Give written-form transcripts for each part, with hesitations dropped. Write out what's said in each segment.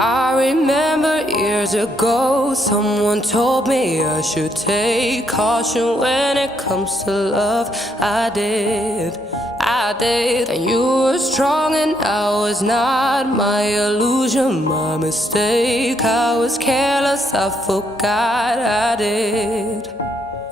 I remember years ago, someone told me I should take caution when it comes to love. I did. And you were strong and I was not. My illusion, my mistake. I was careless, I forgot I did.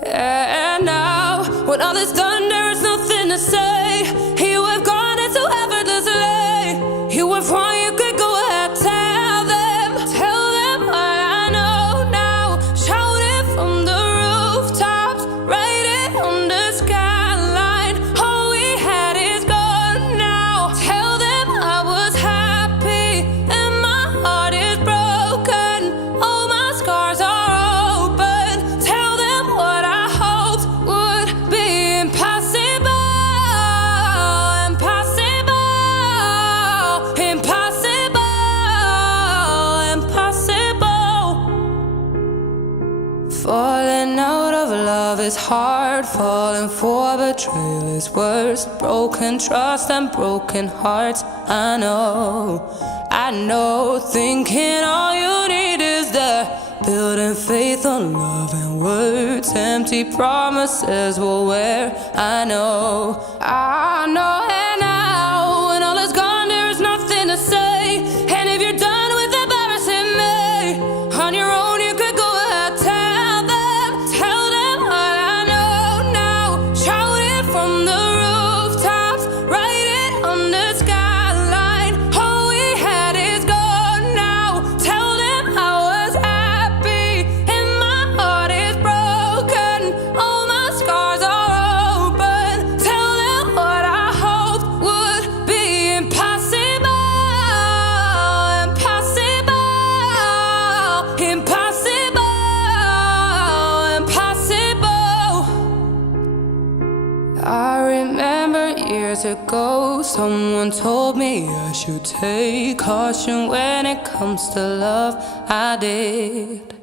And now, when all is done, there is nothing to say. You have gone into effortlessly. You were wrong, you could go ahead, tell them what I know now. Shout it from the rooftops, write it on the skyline. All we had is gone now. Tell them I was happy and my heart is broken. All my scars are open. Tell them what I hoped would be impossible. Falling out of love is hard. Falling for betrayal is worse. Broken trust and broken hearts. I know. Thinking all you need is that. Building faith on love and words. Empty promises will wear. I know. And now, when all is gone, there is nothing to say. And if you're done with embarrassing me, on your own you could go ahead, tell them what I know now. Shout it from the rooftops, write it on the skyline. All we had is gone now. Tell them I was happy and my heart is broken. All my scars are open. Tell them what I hoped would be impossible. I remember years ago, someone told me I should take caution when it comes to love. I did.